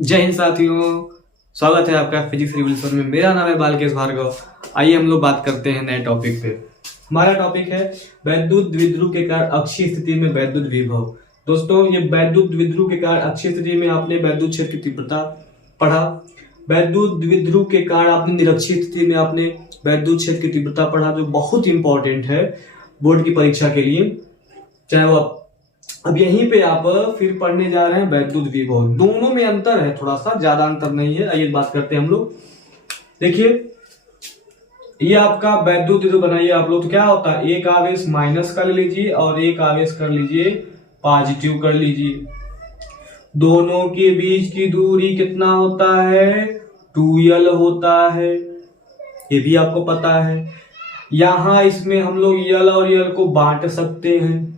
जय हिंद साथियों, स्वागत है आपका फिजिक्स रिवोल्यूशन में। मेरा नाम है बालकेश भार्गव। आइए हम लोग बात करते हैं नए टॉपिक पे। हमारा टॉपिक है वैद्युत द्विध्रुव के कारण अक्षीय स्थिति में वैद्युत विभव। दोस्तों, ये वैद्युत द्विध्रुव के कारण अक्षीय स्थिति में आपने वैद्युत क्षेत्र की तीव्रता पढ़ा, वैद्युत द्विध्रुव के कारण आपने निरक्षीय स्थिति में आपने वैद्युत क्षेत्र की तीव्रता पढ़ा, जो बहुत इंपॉर्टेंट है बोर्ड की परीक्षा के लिए। चाहे वो अब यहीं पे आप फिर पढ़ने जा रहे हैं वैद्युत विभव। दोनों में अंतर है, थोड़ा सा, ज्यादा अंतर नहीं है। आइए बात करते हैं हम लोग। देखिए, ये आपका वैद्युत विभव बनाइए आप लोग। तो क्या होता है, एक आवेश माइनस कर लीजिए और एक आवेश कर लीजिए पॉजिटिव कर लीजिए। दोनों के बीच की दूरी कितना होता है, 2l होता है, ये भी आपको पता है। यहां इसमें हम लोग l और l को बांट सकते हैं।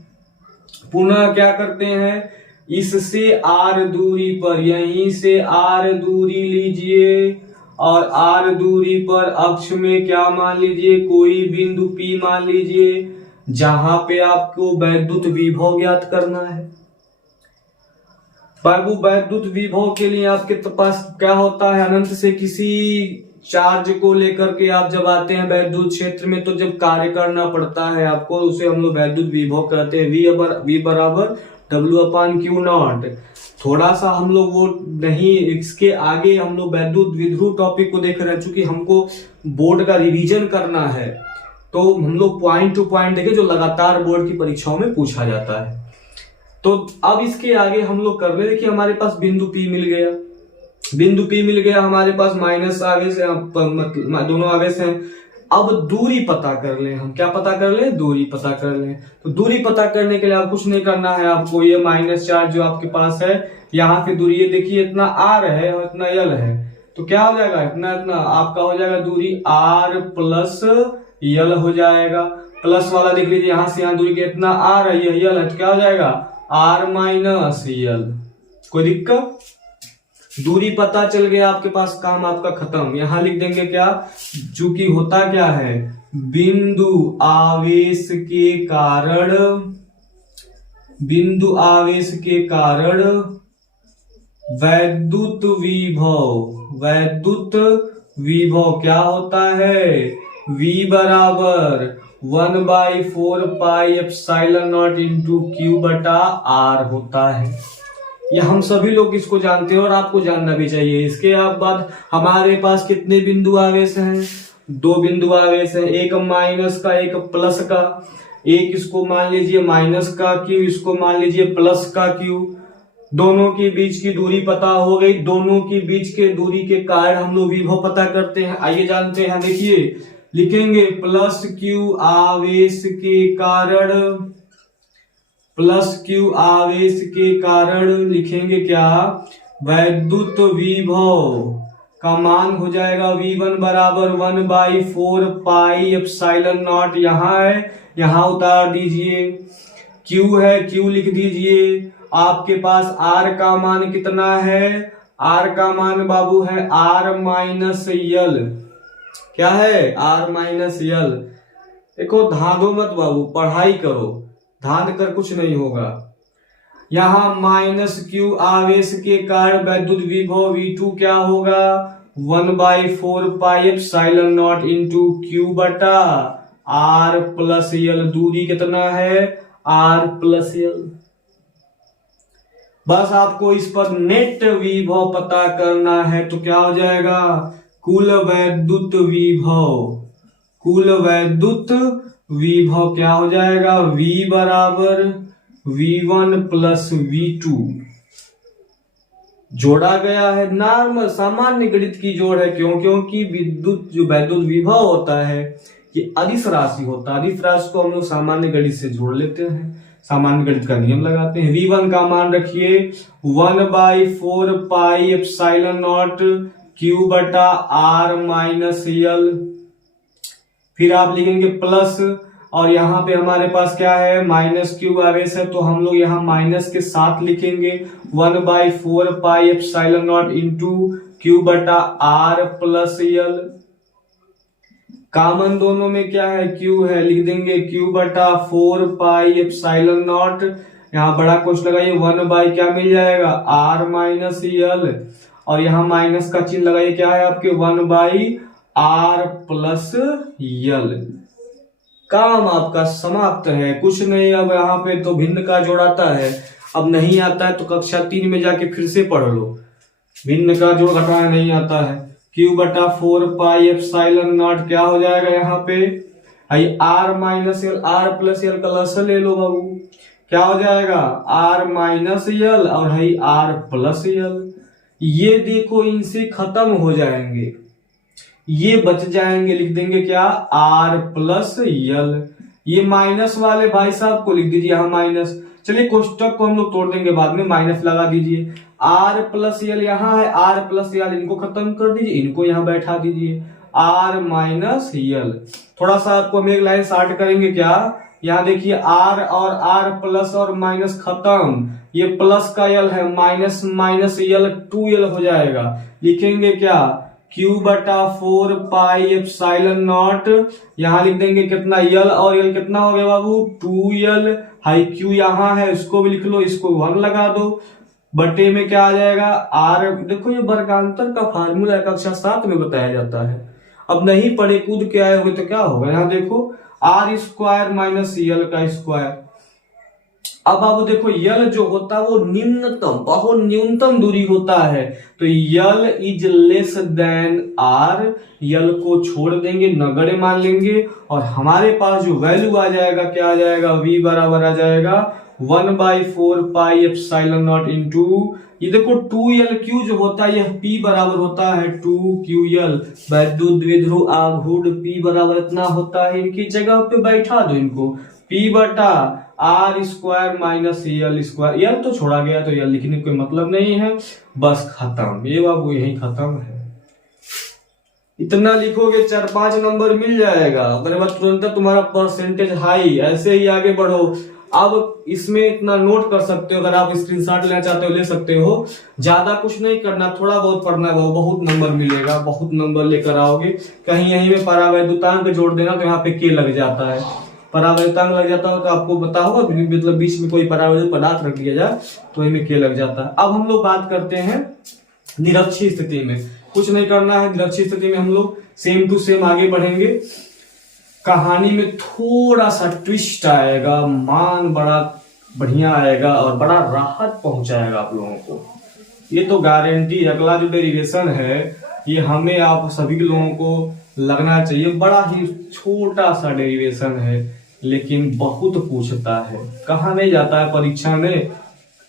पुनः क्या करते हैं, इससे r दूरी पर, यहीं से r दूरी लीजिए और r दूरी पर अक्ष में क्या मान लीजिए, कोई बिंदु P मान लीजिए, जहां पे आपको वैद्युत विभव ज्ञात करना है। बाबू, वैद्युत विभव के लिए आपके पास क्या होता है, अनंत से किसी चार्ज को लेकर के आप जब आते हैं वैद्युत क्षेत्र में, तो जब कार्य करना पड़ता है आपको, उसे हम लोग वैद्युत विभव कहते हैं। V बराबर W/Q0। थोड़ा सा हम लोग वो नहीं, इसके आगे हम लोग वैद्युत विध्रुव टॉपिक को देख रहे हैं। चूंकि हमको बोर्ड का रिवीजन करना है, तो हम लोग पॉइंट टू पॉइंट देखें, जो लगातार बोर्ड की परीक्षाओं में पूछा जाता है। तो अब इसके आगे हम लोग कर रहे, देखिए हमारे पास बिंदु P मिल गया, बिंदु P मिल गया, हमारे पास माइनस आवेश है, दोनों आवेश हैं। अब दूरी पता कर लें, हम क्या पता कर लें, दूरी पता कर लें। तो दूरी पता करने के लिए आप कुछ नहीं करना है आपको, ये माइनस चार्ज जो आपके पास है, यहाँ पे दूरी ये देखिए, इतना r है और इतना l है। तो क्या हो जाएगा, इतना इतना आपका हो जाएगा दूरी r प्लस l हो जाएगा। प्लस वाला देख लीजिए, यहाँ से यहाँ दूरी के इतना r है, ये l है, तो क्या हो जाएगा r माइनस l। कोई दिक्कत, दूरी पता चल गया आपके पास, काम आपका खत्म। यहां लिख देंगे क्या, चूंकि होता क्या है, बिंदु आवेश के कारण, बिंदु आवेश के कारण वैद्युत विभव, वैद्युत विभव क्या होता है, V बराबर 1/4πε0 इंटू Q बटा R होता है। ये हम सभी लोग इसको जानते हैं और आपको जानना भी चाहिए। इसके बाद हमारे पास कितने बिंदु आवेश हैं, 2 बिंदु आवेश हैं, एक माइनस का एक प्लस का। एक इसको मान लीजिए माइनस का Q, इसको मान लीजिए प्लस का Q। दोनों के बीच की दूरी पता हो गई। दोनों के बीच के दूरी के कारण हम लोग विभव पता करते हैं। आइए जानते हैं, देखिए लिखेंगे प्लस Q आवेश के कारण, प्लस Q आवेश के कारण लिखेंगे क्या, वैद्युत विभव का मान हो जाएगा V1 बराबर 1/4πε0। यहाँ है, यहाँ उतार दीजिए। Q है, Q लिख दीजिए। आपके पास R का मान कितना है, R का मान बाबू है R माइनस L। क्या है, R माइनस L। देखो, धांधो मत बाबू, पढ़ाई करो, धांध कर कुछ नहीं होगा। यहां माइनस Q आवेश के कारण वैद्युत विभव V2 क्या होगा, 1/4πε0 इंटू Q बटा R प्लस L। दूरी कितना है, R प्लस L। बस आपको इस पर नेट विभव पता करना है। तो क्या हो जाएगा, कुल वैद्युत विभव, कुल वैद्युत विभव क्या हो जाएगा, V बराबर V1 प्लस V2। जोड़ा गया है, नॉर्मल सामान्य गणित की जोड़ है। क्यों, क्योंकि विद्युत जो वैद्युत विभव होता है ये अदिश राशि होता है। अदिश राशि को हम लोग सामान्य गणित से जोड़ लेते हैं, सामान्य गणित का नियम लगाते हैं। V1 का मान रखिए 1/4πε0 Q बटा R माइनस L। फिर आप लिखेंगे प्लस, और यहाँ पे हमारे पास क्या है, माइनस Q आवेश है, तो हम लोग यहाँ माइनस के साथ लिखेंगे 1/4πε0 इंटू Q बटा R प्लस L। कॉमन दोनों में क्या है, Q है, लिख देंगे Q बटा 4πε0। यहाँ बड़ा क्वेश्चन लगाइए, 1 बाई क्या मिल जाएगा, R माइनस L। और यहाँ माइनस का चिन्ह लगाइए, क्या है आपके 1/r प्लस यल। काम आपका समाप्त है, कुछ नहीं। अब यहाँ पे तो भिन्न का जोड़ आता है, अब नहीं आता है तो कक्षा 3 में जाके फिर से पढ़ लो। भिन्न का जोड़ घटाना नहीं आता है। Q/4πε0 क्या हो जाएगा यहाँ पे, r माइनस यल, r प्लस यल का लसन ले लो बाबू, क्या हो जाएगा r माइनस यल और है r प्लस यल। ये देखो इनसे खत्म हो जाएंगे, ये बच जाएंगे, लिख देंगे क्या r प्लस यल। ये माइनस वाले भाई साहब को लिख दीजिए यहाँ माइनस। चलिए कोष्टक को हम लोग तोड़ देंगे बाद में, माइनस लगा दीजिए। r प्लस यल यहाँ है, r प्लस यल इनको खत्म कर दीजिए, इनको यहाँ बैठा दीजिए, r माइनस यल। थोड़ा सा आपको हम एक लाइन शार्ट करेंगे, क्या यहाँ देखिए r और r प्लस और माइनस खत्म, ये प्लस का यल है, माइनस माइनस यल 2l हो जाएगा। लिखेंगे क्या Q/4πε0, यहाँ लिख देंगे कितना यल और यल कितना हो गया बाबू 2l। हाई Q यहाँ है, इसको भी लिख लो, इसको 1 लगा दो, बटे में क्या आ जाएगा r। देखो ये वर्गांतर का फार्मूला कक्षा 7 में बताया जाता है, अब नहीं पढ़े कूद के आए हुए तो क्या होगा। यहाँ देखो r² माइनस यल का स्क्वायर। अब आप देखो यल जो होता है वो निम्नतम, बहुत न्यूनतम दूरी होता है, तो L is less than r। यल को छोड़ देंगे, नगण्य मान लेंगे, और हमारे पास जो वैल्यू आ जाएगा क्या आ जाएगा, v बराबर आ जाएगा 1/4πε0 इंटू ये देखो 2lq जो होता है यह p बराबर होता है 2ql। वैद्युत द्विध्रुव आघूर्ण p बराबर इतना होता है, इनकी जगह पे बैठा दो इनको, p/r² माइनस यल²। यल तो छोड़ा गया तो यल लिखने कोई मतलब नहीं है, बस खत्म। ये बाबू यही खत्म है, इतना लिखोगे 4-5 नंबर मिल जाएगा, अगर बात तुरंत तुम्हारा परसेंटेज हाई। ऐसे ही आगे बढ़ो। अब इसमें इतना नोट कर सकते हो, अगर आप स्क्रीनशॉट लेना चाहते हो ले सकते हो, ज्यादा कुछ नहीं करना, थोड़ा बहुत पढ़ना है, बहुत नंबर मिलेगा, बहुत नंबर लेकर आओगे। कहीं यहीं में परावैद्युतांक जोड़ देना तो यहाँ पे के लग जाता है, परावैद्युतांक लग जाता हो तो आपको पता होगा, मतलब बीच में कोई परावैद्युत पदार्थ रख दिया जाए तो इनमें के लग जाता है। अब हम लोग बात करते हैं निरक्षीय स्थिति में, कुछ नहीं करना है। निरक्षीय स्थिति में हम लोग सेम टू सेम आगे बढ़ेंगे, कहानी में थोड़ा सा ट्विस्ट आएगा, मान बड़ा बढ़िया आएगा और बड़ा राहत पहुंचाएगा आप लोगों को, ये तो गारंटी। अगला जो डेरिवेशन है ये हमें आप सभी लोगों को लगना चाहिए, बड़ा ही छोटा सा डेरिवेशन है लेकिन बहुत पूछता है, कहाँ नहीं जाता है परीक्षा में।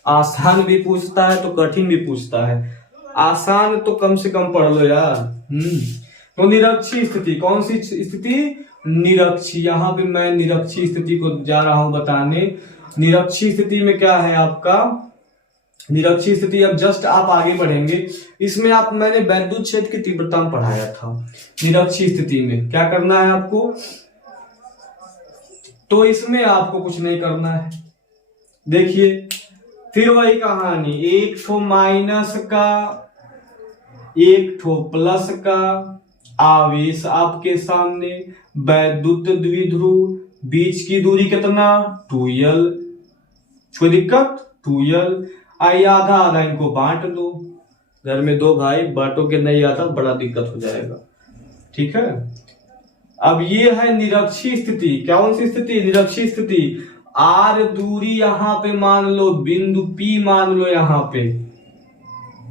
आसान भी पूछता है तो कठिन भी पूछता है, आसान तो कम से कम पढ़ लो यार। तो निरक्षीय स्थिति, कौन सी स्थिति, निरक्षीय। यहाँ पे मैं निरक्षीय स्थिति को जा रहा हूं बताने। निरक्षीय स्थिति में क्या है आपका, निरक्षीय स्थिति, अब जस्ट आप आगे बढ़ेंगे इसमें। आप मैंने वैद्युत क्षेत्र की तीव्रता में पढ़ाया था। निरक्षीय स्थिति में क्या करना है आपको, तो इसमें आपको कुछ नहीं करना है। देखिए फिर वही कहानी, एक ठो माइनस का एक ठो प्लस का आवेश आपके सामने, वैद्युत द्विध्रुव, बीच की दूरी कितना 2l, कोई दिक्कत 2l। आई आधा आधा इनको बांट दो, घर में 2 भाई बांटो के नहीं आता बड़ा दिक्कत हो जाएगा, ठीक है। अब ये है निरक्षीय स्थिति, कौन सी स्थिति, निरक्षीय स्थिति। r दूरी यहाँ पे मान लो, बिंदु P मान लो, यहाँ पे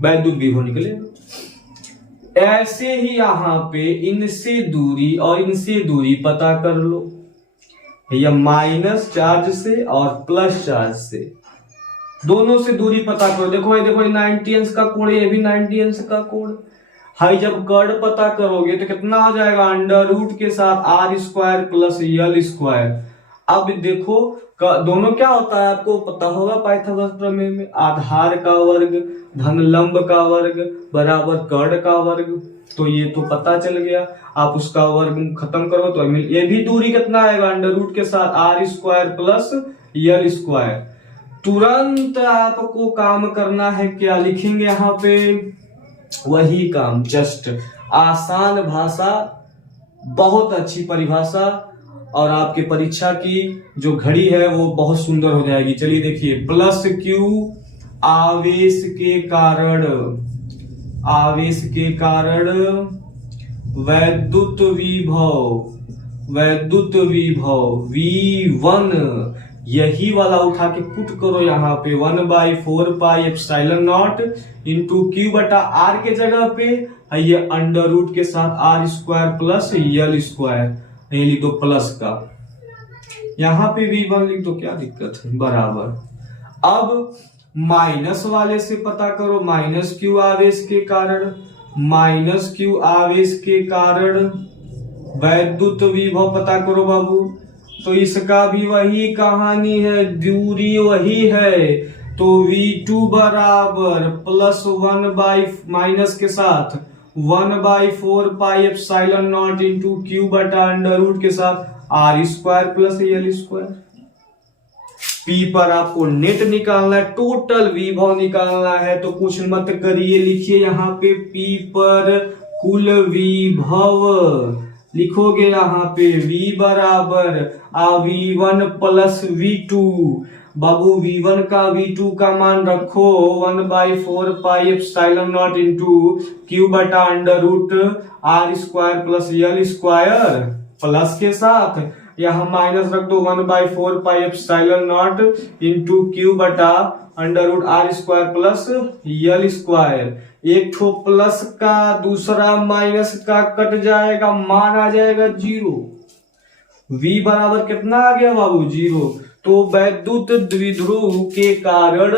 वैद्युत विभव निकलेगा। ऐसे ही यहाँ पे इनसे दूरी और इनसे दूरी पता कर लो, या माइनस चार्ज से और प्लस चार्ज से, दोनों से दूरी पता करो। देखो ये देखो 90 अंश का कोण, ये भी 90 अंश का कोण। हाई जब कर्ण पता करोगे तो कितना हो जाएगा, अंडर रूट के साथ r² प्लस यल²। अब देखो दोनों क्या होता है आपको पता होगा पाइथागोरस प्रमेय में, आधार का वर्ग धन लंब का वर्ग बराबर कर्ण का वर्ग। तो ये तो पता चल गया, आप उसका वर्ग खत्म करो तो ये भी दूरी कितना आएगा, अंडर रूट के साथ r² प्लस यल²। तुरंत आपको काम करना है, क्या लिखेंगे यहाँ पे, वही काम, जस्ट आसान भाषा, बहुत अच्छी परिभाषा, और आपके परीक्षा की जो घड़ी है वो बहुत सुंदर हो जाएगी। चलिए देखिए, प्लस Q आवेश के कारण आवेश के कारण वैद्युत विभव V1, यही वाला उठा के पुट करो यहाँ पे 1/4πε0 इंटू क्यू बटा आर के जगह पे ये अंडर रूट के साथ r square plus l square, ये लिख दो प्लस का, यहाँ पे V1 लिख दो, क्या दिक्कत है, बराबर। अब माइनस वाले से पता करो, माइनस क्यू आवेश के कारण वैद्युत विभव पता करो बाबू। तो इसका भी वही कहानी है, दूरी वही है, तो V2 बराबर प्लस 1 माइनस के साथ 1/4πε0 इंटू क्यू बटा अंडर रूट के साथ r square plus l square. P पर आपको नेट निकालना है, टोटल विभव निकालना है, तो कुछ मत करिए, लिखिए यहाँ पे P पर कुल विभव लिखोगे यहाँ पे V बराबर V1 प्लस V2। बाबू V1 का V2 का मान रखो 1/4πε0 इंटू क्यू बटा under root r square plus l square, plus के साथ यहाँ माइनस रख दो 1/4πε0 इंटू क्यू बटा under root r square plus l square. एक ठो प्लस का दूसरा माइनस का कट जाएगा, मान आ जाएगा 0। V बराबर कितना आ गया बाबू, 0। तो वैद्युत द्विध्रुव के कारण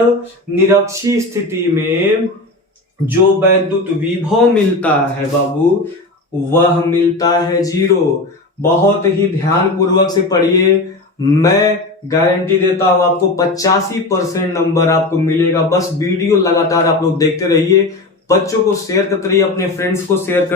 निरक्षीय स्थिति में जो वैद्युत विभव मिलता है बाबू, वह मिलता है 0। बहुत ही ध्यान पूर्वक से पढ़िए, मैं गारंटी देता हूं आपको 85% नंबर आपको मिलेगा। बस वीडियो लगातार आप लोग देखते रहिए, बच्चों को शेयर करते रहिए, अपने फ्रेंड्स को शेयर कर